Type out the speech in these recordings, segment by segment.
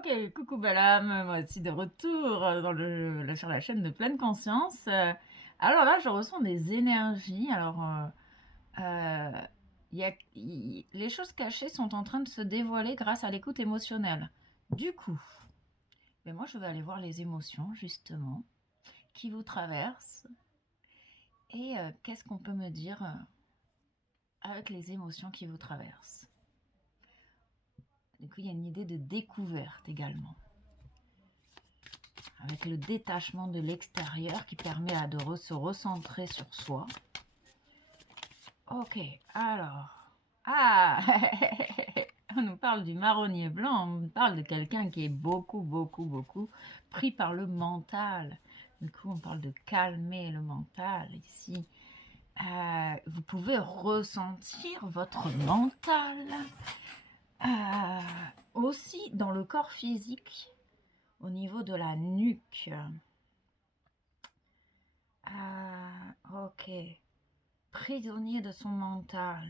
Ok, coucou belle âme, moi aussi de retour sur la chaîne de Pleine Conscience. Alors là, je ressens des énergies. Les choses cachées sont en train de se dévoiler grâce à l'écoute émotionnelle. Du coup, moi je vais aller voir les émotions justement qui vous traversent et qu'est-ce qu'on peut me dire avec les émotions qui vous traversent. Du coup, il y a une idée de découverte également, avec le détachement de l'extérieur qui permet se recentrer sur soi. Ok, alors... Ah On nous parle du marronnier blanc, on nous parle de quelqu'un qui est beaucoup pris par le mental. Du coup, on parle de calmer le mental ici. Vous pouvez ressentir votre mental aussi dans le corps physique, au niveau de la nuque. Ok. Prisonnier de son mental.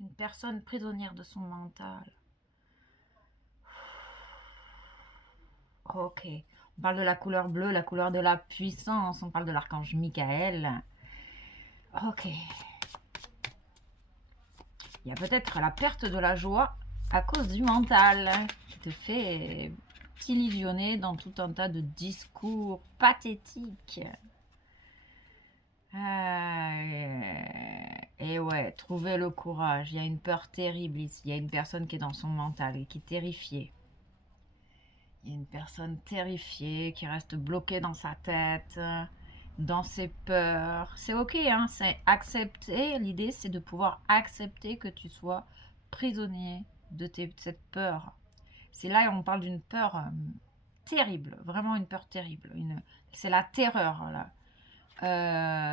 Une personne prisonnière de son mental. Ok. On parle de la couleur bleue, la couleur de la puissance. On parle de l'archange Michael. Ok. Il y a peut-être la perte de la joie à cause du mental qui te fait t'illusionner dans tout un tas de discours pathétiques. Et ouais, trouver le courage. Il y a une peur terrible ici. Il y a une personne qui est dans son mental et qui est terrifiée. Il y a une personne terrifiée qui reste bloquée dans sa tête, dans ses peurs. C'est ok, hein, c'est accepter. L'idée, c'est de pouvoir accepter que tu sois prisonnier de cette peur. C'est là on parle d'une peur terrible, vraiment une peur terrible. C'est la terreur, là.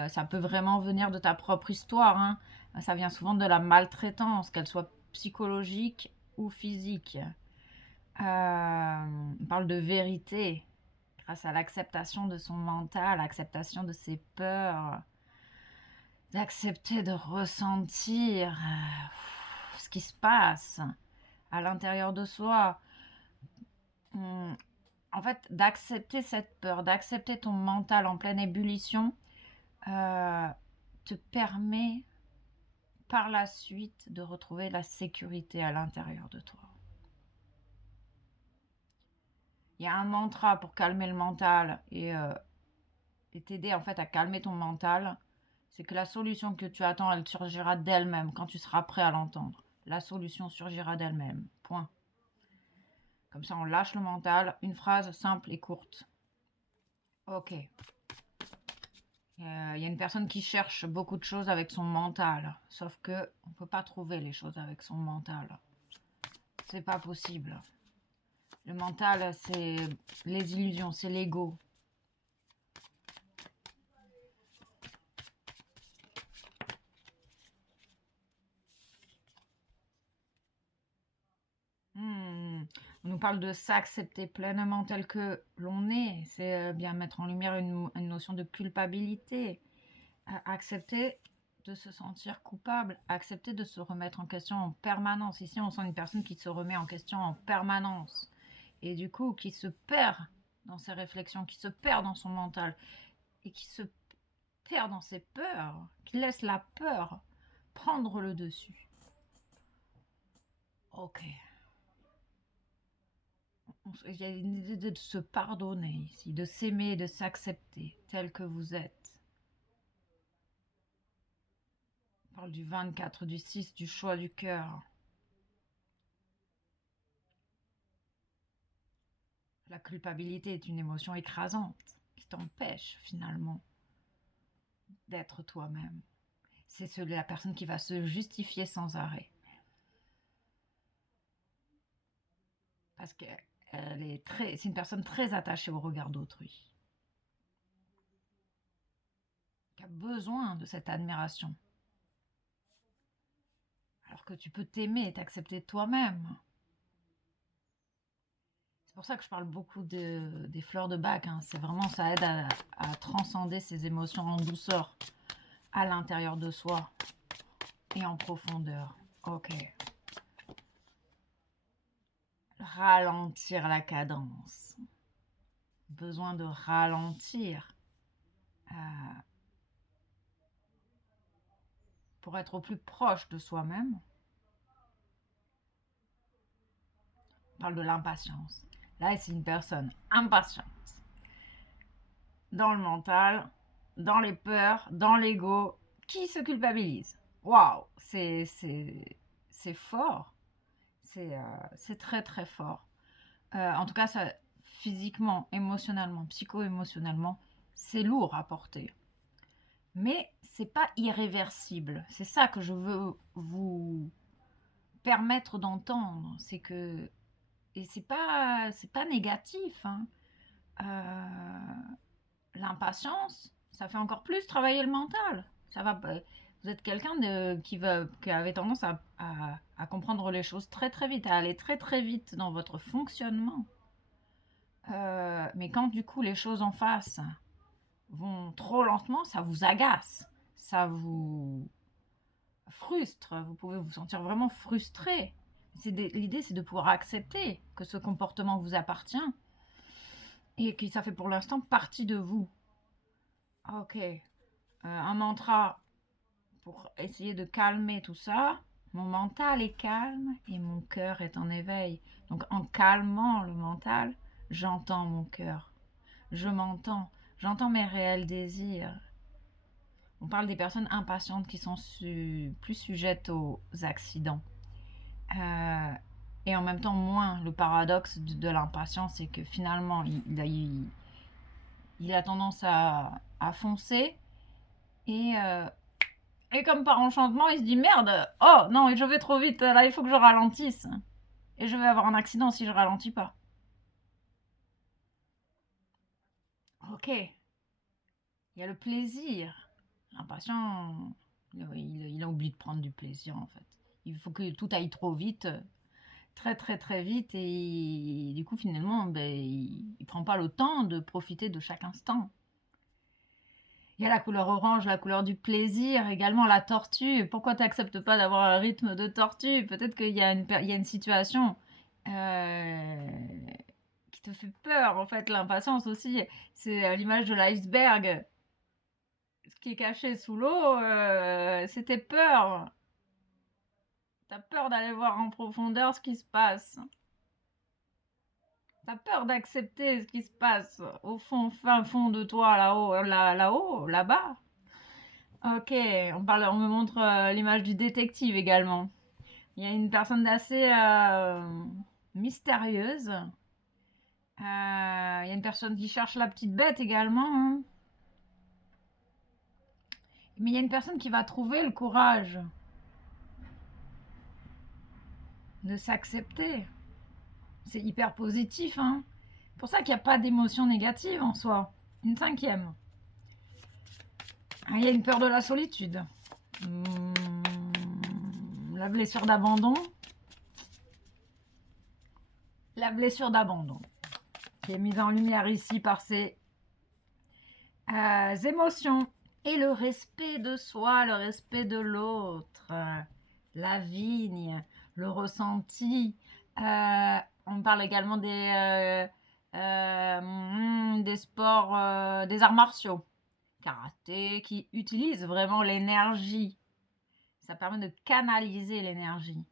Ça peut vraiment venir de ta propre histoire, hein. Ça vient souvent de la maltraitance, qu'elle soit psychologique ou physique. On parle de vérité grâce à l'acceptation de son mental, l'acceptation de ses peurs, d'accepter de ressentir ce qui se passe à l'intérieur de soi. En fait, d'accepter cette peur, d'accepter ton mental en pleine ébullition, te permet par la suite de retrouver la sécurité à l'intérieur de toi. Il y a un mantra pour calmer le mental et t'aider en fait à calmer ton mental. C'est que la solution que tu attends, elle surgira d'elle-même quand tu seras prêt à l'entendre. La solution surgira d'elle-même. Point. Comme ça, on lâche le mental. Une phrase simple et courte. Ok. Il y a une personne qui cherche beaucoup de choses avec son mental. Sauf que on ne peut pas trouver les choses avec son mental. C'est pas possible. Le mental, c'est les illusions, c'est l'ego. On nous parle de s'accepter pleinement tel que l'on est. C'est bien mettre en lumière une notion de culpabilité. Accepter de se sentir coupable, accepter de se remettre en question en permanence. Ici, on sent une personne qui se remet en question en permanence. Et du coup, qui se perd dans ses réflexions, qui se perd dans son mental et qui se perd dans ses peurs, qui laisse la peur prendre le dessus. Ok. Il y a une idée de se pardonner ici, de s'aimer, de s'accepter tel que vous êtes. On parle du 24, du 6, du choix du cœur. La culpabilité est une émotion écrasante qui t'empêche finalement d'être toi-même. C'est la personne qui va se justifier sans arrêt. Parce que c'est une personne très attachée au regard d'autrui. Qui a besoin de cette admiration. Alors que tu peux t'aimer et t'accepter toi-même. C'est pour ça que je parle beaucoup des fleurs de bac. Hein. C'est vraiment, ça aide à transcender ces émotions en douceur à l'intérieur de soi et en profondeur. Ok. ralentir la cadence. Besoin de ralentir pour être au plus proche de soi-même. On parle de l'impatience. Là, c'est une personne impatiente. Dans le mental, dans les peurs, dans l'ego, qui se culpabilise. Waouh, c'est fort. C'est très très fort. En tout cas, ça, physiquement, émotionnellement, psycho-émotionnellement, c'est lourd à porter. Mais c'est pas irréversible. C'est ça que je veux vous permettre d'entendre. C'est que, et c'est pas négatif, hein. L'impatience, ça fait encore plus travailler le mental. Ça va, vous êtes quelqu'un qui avait tendance à comprendre les choses très très vite, à aller très très vite dans votre fonctionnement. Mais quand du coup les choses en face vont trop lentement, ça vous agace, ça vous frustre, vous pouvez vous sentir vraiment frustré. L'idée, c'est de pouvoir accepter que ce comportement vous appartient et que ça fait pour l'instant partie de vous. Ok, un mantra pour essayer de calmer tout ça. Mon mental est calme et mon cœur est en éveil. Donc en calmant le mental, j'entends mon cœur. Je m'entends. J'entends mes réels désirs. On parle des personnes impatientes qui sont plus sujettes aux accidents. Et en même temps moins. Le paradoxe de l'impatience, c'est que finalement, il a tendance à foncer. Et comme par enchantement, il se dit merde, oh non, je vais trop vite, là il faut que je ralentisse. Et je vais avoir un accident si je ralentis pas. Ok. Il y a le plaisir. L'impatient, il a oublié de prendre du plaisir en fait. Il faut que tout aille trop vite, très très très vite, et du coup finalement, il prend pas le temps de profiter de chaque instant. Il y a la couleur orange, la couleur du plaisir, également la tortue. Pourquoi tu n'acceptes pas d'avoir un rythme de tortue? Peut-être qu'il y a une situation qui te fait peur, en fait. L'impatience aussi, c'est l'image de l'iceberg. Ce qui est caché sous l'eau, c'est tes peurs. T'as peur d'aller voir en profondeur ce qui se passe. T'as peur d'accepter ce qui se passe au fin fond de toi, là-haut, là-bas. Ok, on me montre l'image du détective également. Il y a une personne d'assez mystérieuse. Il y a une personne qui cherche la petite bête également, hein. Mais il y a une personne qui va trouver le courage de s'accepter. C'est hyper positif, hein. C'est pour ça qu'il n'y a pas d'émotion négative en soi. Une cinquième. Il y a une peur de la solitude. La blessure d'abandon. La blessure d'abandon, qui est mise en lumière ici par ces émotions. Et le respect de soi, le respect de l'autre, la vigne, le ressenti. On parle également des sports, des arts martiaux, karaté, qui utilisent vraiment l'énergie. Ça permet de canaliser l'énergie.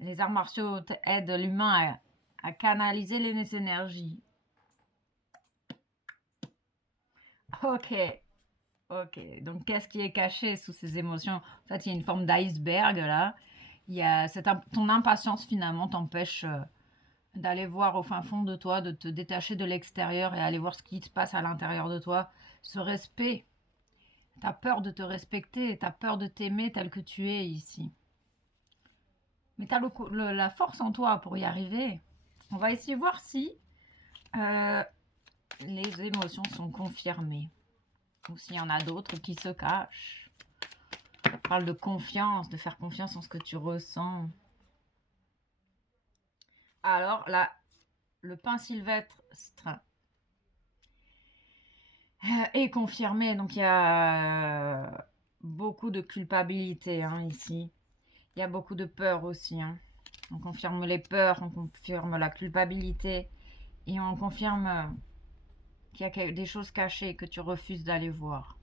Les arts martiaux aident l'humain à canaliser les énergies. Ok. Donc qu'est-ce qui est caché sous ces émotions? En fait, il y a une forme d'iceberg là. Il y a ton impatience finalement t'empêche d'aller voir au fin fond de toi, de te détacher de l'extérieur et aller voir ce qui se passe à l'intérieur de toi. Ce respect. T'as peur de te respecter, t'as peur de t'aimer tel que tu es ici. Mais t'as la force en toi pour y arriver. On va essayer de voir si les émotions sont confirmées. Ou s'il y en a d'autres qui se cachent. On parle de confiance, de faire confiance en ce que tu ressens. Alors là, le pin sylvestre est confirmé. Donc il y a beaucoup de culpabilité ici. Il y a beaucoup de peur aussi. On confirme les peurs, on confirme la culpabilité et on confirme qu'il y a des choses cachées que tu refuses d'aller voir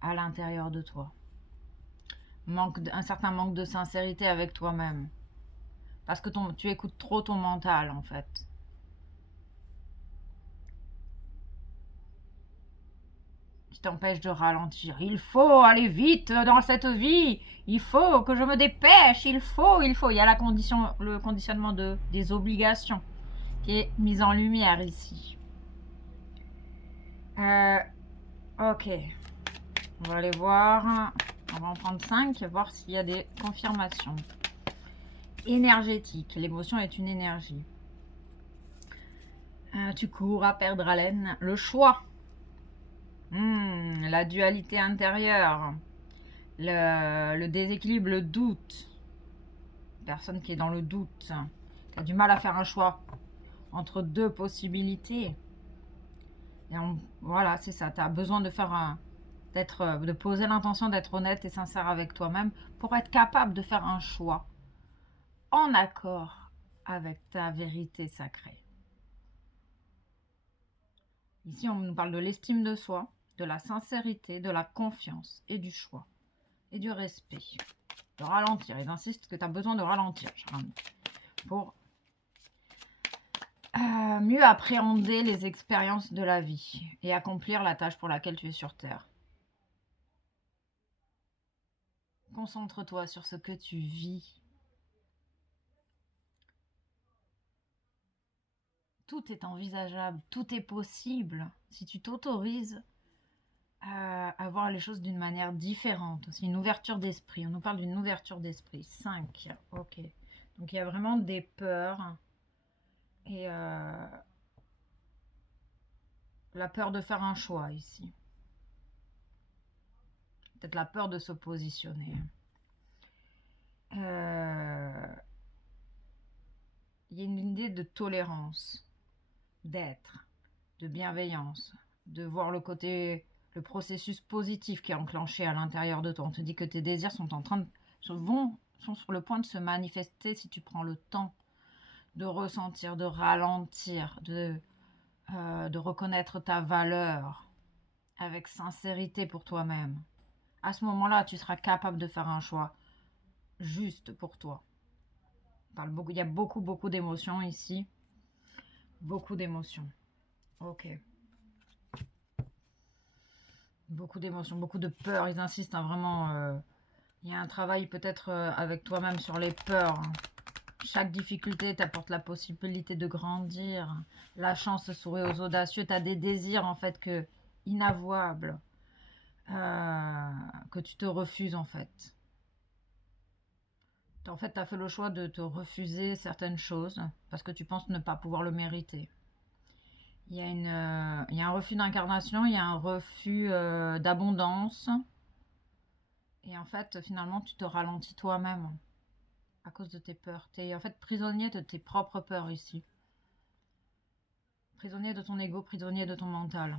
à l'intérieur de toi. Un certain manque de sincérité avec toi-même. Parce que tu écoutes trop ton mental, en fait. Qui t'empêche de ralentir. Il faut aller vite dans cette vie. Il faut que je me dépêche. Il faut. Il y a le conditionnement des obligations qui est mis en lumière ici. Ok. On va aller voir. On va en prendre 5, voir s'il y a des confirmations. Énergétique. L'émotion est une énergie. Tu cours à perdre haleine. Le choix. La dualité intérieure. Le déséquilibre, le doute. Personne qui est dans le doute. Qui a du mal à faire un choix entre deux possibilités. Et voilà, c'est ça. Tu as besoin de faire de poser l'intention d'être honnête et sincère avec toi-même pour être capable de faire un choix en accord avec ta vérité sacrée. Ici, on nous parle de l'estime de soi, de la sincérité, de la confiance et du choix et du respect. De ralentir. Ils insistent que tu as besoin de ralentir, Sharon, pour mieux appréhender les expériences de la vie et accomplir la tâche pour laquelle tu es sur Terre. Concentre-toi sur ce que tu vis. Tout est envisageable, tout est possible si tu t'autorises à voir les choses d'une manière différente. C'est une ouverture d'esprit. On nous parle d'une ouverture d'esprit. 5. Ok. Donc il y a vraiment des peurs et la peur de faire un choix ici. Peut-être la peur de se positionner. Il y a une idée de tolérance, d'être, de bienveillance, de voir le processus positif qui est enclenché à l'intérieur de toi. On te dit que tes désirs sont sont sur le point de se manifester si tu prends le temps de ressentir, de ralentir, de reconnaître ta valeur avec sincérité pour toi-même. À ce moment-là, tu seras capable de faire un choix juste pour toi. Il y a beaucoup d'émotions ici. Beaucoup d'émotions. Ok. Beaucoup d'émotions, beaucoup de peurs. Ils insistent vraiment. Il y a un travail peut-être avec toi-même sur les peurs. Chaque difficulté t'apporte la possibilité de grandir. La chance sourit aux audacieux. Tu as des désirs en fait inavouables. Que tu te refuses en fait. En fait, tu as fait le choix de te refuser certaines choses parce que tu penses ne pas pouvoir le mériter. Il y a un refus d'incarnation, il y a un refus d'abondance. Et en fait, finalement, tu te ralentis toi-même à cause de tes peurs. Tu es en fait prisonnier de tes propres peurs ici. Prisonnier de ton ego, prisonnier de ton mental.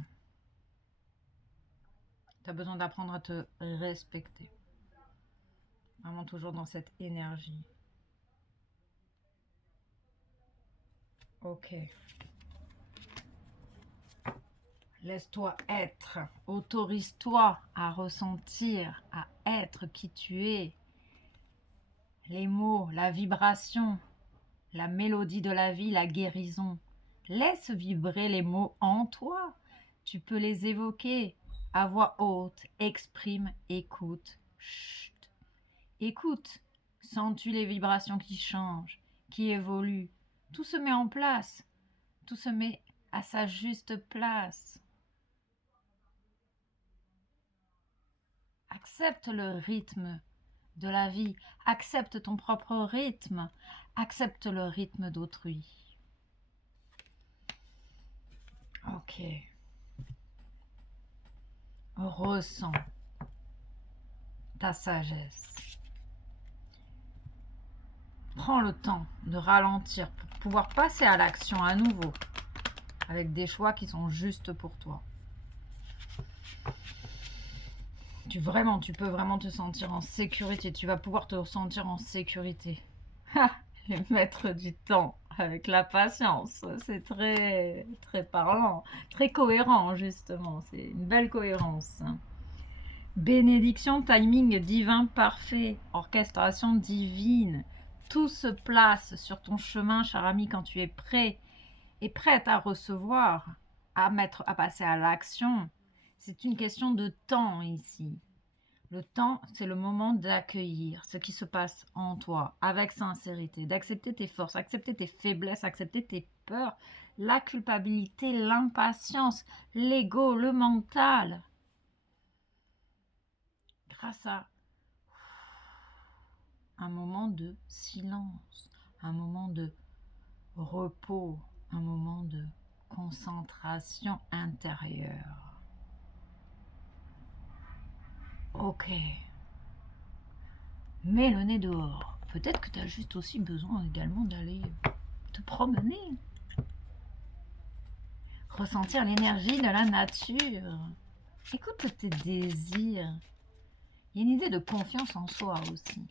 Tu as besoin d'apprendre à te respecter. Vraiment toujours dans cette énergie. Ok. Laisse-toi être. Autorise-toi à ressentir, à être qui tu es. Les mots, la vibration, la mélodie de la vie, la guérison. Laisse vibrer les mots en toi. Tu peux les évoquer à voix haute. Exprime, écoute. Chut. Écoute. Sens-tu les vibrations qui changent, qui évoluent? Tout se met en place. Tout se met à sa juste place. Accepte le rythme de la vie. Accepte ton propre rythme. Accepte le rythme d'autrui. Ok. Ressens ta sagesse. Prends le temps de ralentir pour pouvoir passer à l'action à nouveau avec des choix qui sont justes pour toi. Tu peux vraiment te sentir en sécurité. Tu vas pouvoir te sentir en sécurité Ah, je vais mettre du temps avec la patience. C'est très, très parlant, très cohérent, justement. C'est une belle cohérence. Bénédiction, timing divin parfait, orchestration divine. Tout se place sur ton chemin, cher ami, quand tu es prêt et prête à recevoir, à passer à l'action. C'est une question de temps ici. Le temps, c'est le moment d'accueillir ce qui se passe en toi avec sincérité, d'accepter tes forces, accepter tes faiblesses, accepter tes peurs, la culpabilité, l'impatience, l'ego, le mental. Grâce à un moment de silence, un moment de repos, un moment de concentration intérieure. Ok. Mets le nez dehors. Peut-être que tu as juste aussi besoin également d'aller te promener. Ressentir l'énergie de la nature. Écoute tes désirs. Il y a une idée de confiance en soi aussi.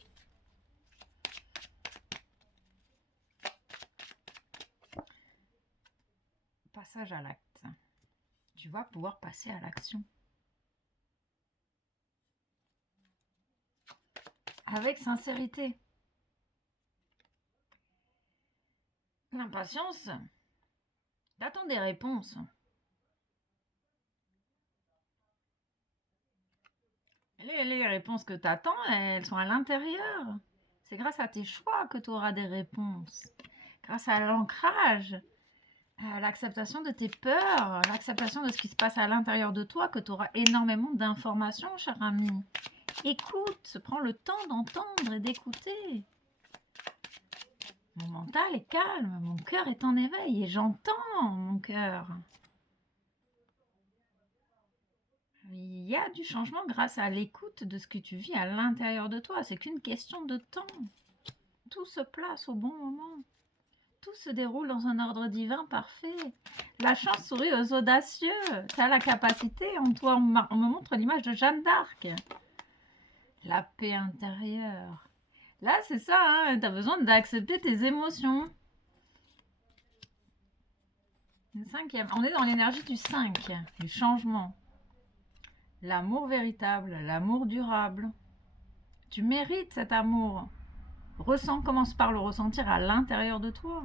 Passage à l'acte. Tu vas pouvoir passer à l'action. Avec sincérité. L'impatience, t'attends des réponses. Les réponses que t'attends, elles sont à l'intérieur. C'est grâce à tes choix que tu auras des réponses. Grâce à l'ancrage, à l'acceptation de tes peurs, l'acceptation de ce qui se passe à l'intérieur de toi, que tu auras énormément d'informations, cher ami. Écoute, prends le temps d'entendre et d'écouter. Mon mental est calme, mon cœur est en éveil et j'entends mon cœur. Il y a du changement grâce à l'écoute de ce que tu vis à l'intérieur de toi. C'est qu'une question de temps. Tout se place au bon moment. Tout se déroule dans un ordre divin parfait. La chance sourit aux audacieux. Tu as la capacité en toi. On me montre l'image de Jeanne d'Arc. La paix intérieure. Là, c'est ça, hein, tu as besoin d'accepter tes émotions. Le 5e. On est dans l'énergie du 5, du changement. L'amour véritable, l'amour durable. Tu mérites cet amour. Commence par le ressentir à l'intérieur de toi.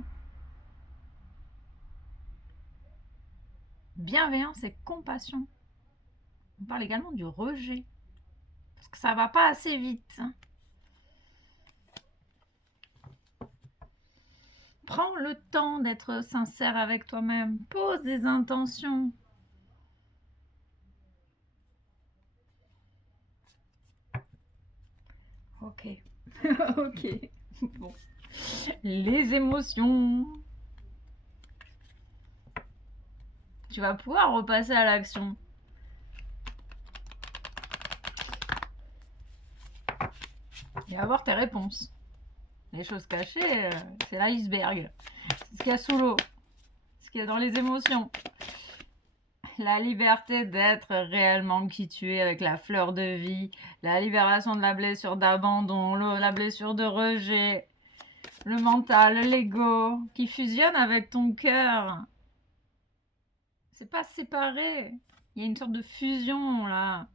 Bienveillance et compassion. On parle également du rejet. Parce que ça va pas assez vite. Prends le temps d'être sincère avec toi-même. Pose des intentions. Ok. Ok. Bon. Les émotions. Tu vas pouvoir repasser à l'action. Et avoir tes réponses. Les choses cachées, c'est l'iceberg. C'est ce qu'il y a sous l'eau. Ce qu'il y a dans les émotions. La liberté d'être réellement qui tu es avec la fleur de vie. La libération de la blessure d'abandon, la blessure de rejet. Le mental, l'ego qui fusionne avec ton cœur. C'est pas séparé. Il y a une sorte de fusion là.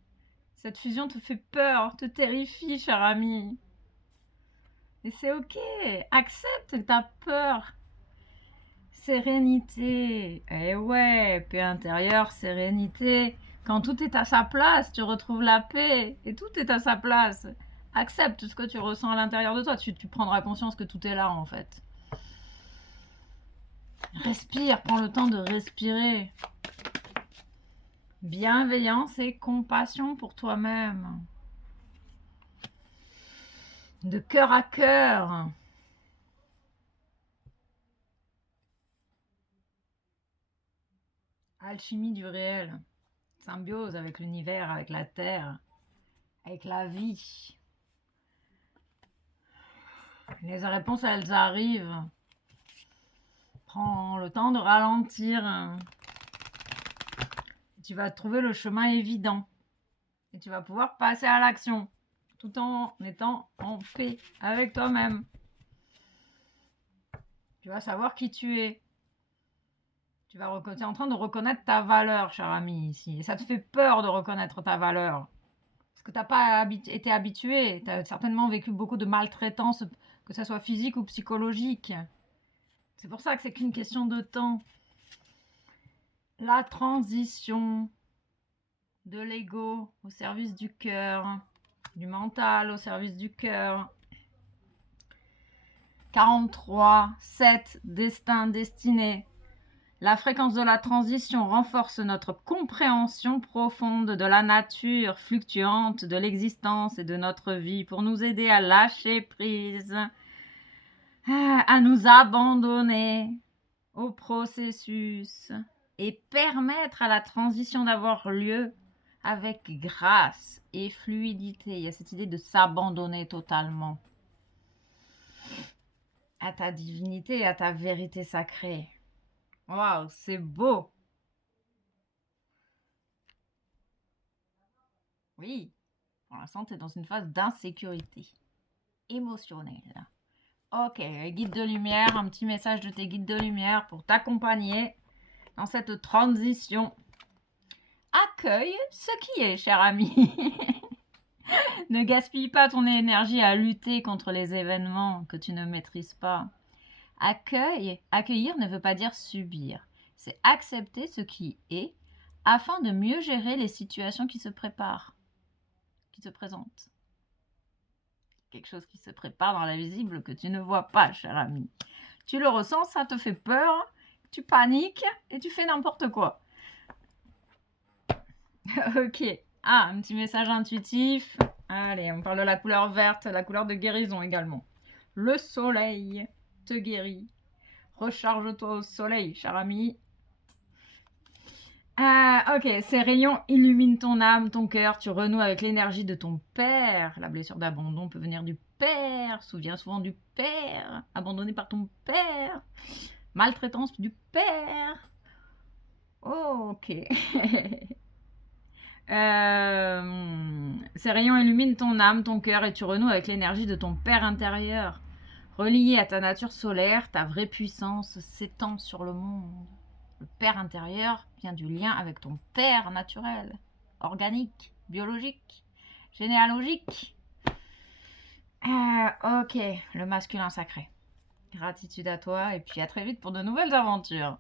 Cette fusion te fait peur, te terrifie, cher ami. Et c'est ok. Accepte ta peur. Sérénité. Eh ouais, paix intérieure, sérénité. Quand tout est à sa place, tu retrouves la paix. Et tout est à sa place. Accepte ce que tu ressens à l'intérieur de toi. Tu prendras conscience que tout est là en fait. Respire, prends le temps de respirer. Bienveillance et compassion pour toi-même. De cœur à cœur. Alchimie du réel. Symbiose avec l'univers, avec la terre, avec la vie. Les réponses, elles arrivent. Prends le temps de ralentir. Tu vas trouver le chemin évident. Et tu vas pouvoir passer à l'action. Tout en étant en paix avec toi-même. Tu vas savoir qui tu es. Tu es en train de reconnaître ta valeur, cher ami, ici. Et ça te fait peur de reconnaître ta valeur. Parce que tu n'as pas été habitué. Tu as certainement vécu beaucoup de maltraitance, que ce soit physique ou psychologique. C'est pour ça que c'est qu'une question de temps. La transition de l'ego au service du cœur, du mental au service du cœur. 43, 7, destin, destinée. La fréquence de la transition renforce notre compréhension profonde de la nature fluctuante de l'existence et de notre vie pour nous aider à lâcher prise, à nous abandonner au processus et permettre à la transition d'avoir lieu avec grâce et fluidité. Il y a cette idée de s'abandonner totalement à ta divinité et à ta vérité sacrée. Waouh, c'est beau. Oui, pour l'instant, tu es dans une phase d'insécurité émotionnelle. Ok, guide de lumière, un petit message de tes guides de lumière pour t'accompagner dans cette transition. Accueille ce qui est, cher ami. Ne gaspille pas ton énergie à lutter contre les événements que tu ne maîtrises pas. Accueillir ne veut pas dire subir. C'est accepter ce qui est afin de mieux gérer les situations qui se préparent, qui se présentent. Quelque chose qui se prépare dans l'invisible que tu ne vois pas, cher ami. Tu le ressens, ça te fait peur, tu paniques et tu fais n'importe quoi. Ok. Ah, un petit message intuitif. Allez, on parle de la couleur verte, la couleur de guérison également. Le soleil te guérit. Recharge-toi au soleil, cher ami. Ok, ces rayons illuminent ton âme, ton cœur. Tu renoues avec l'énergie de ton père. La blessure d'abandon peut venir du père. Souviens souvent du père. Abandonné par ton père. Maltraitance du père. Ok. Ces rayons illuminent ton âme, ton cœur et tu renoues avec l'énergie de ton père intérieur. Relié à ta nature solaire, ta vraie puissance s'étend sur le monde. Le père intérieur vient du lien avec ton père naturel, organique, biologique, généalogique. Ok, le masculin sacré. Gratitude à toi et puis à très vite pour de nouvelles aventures.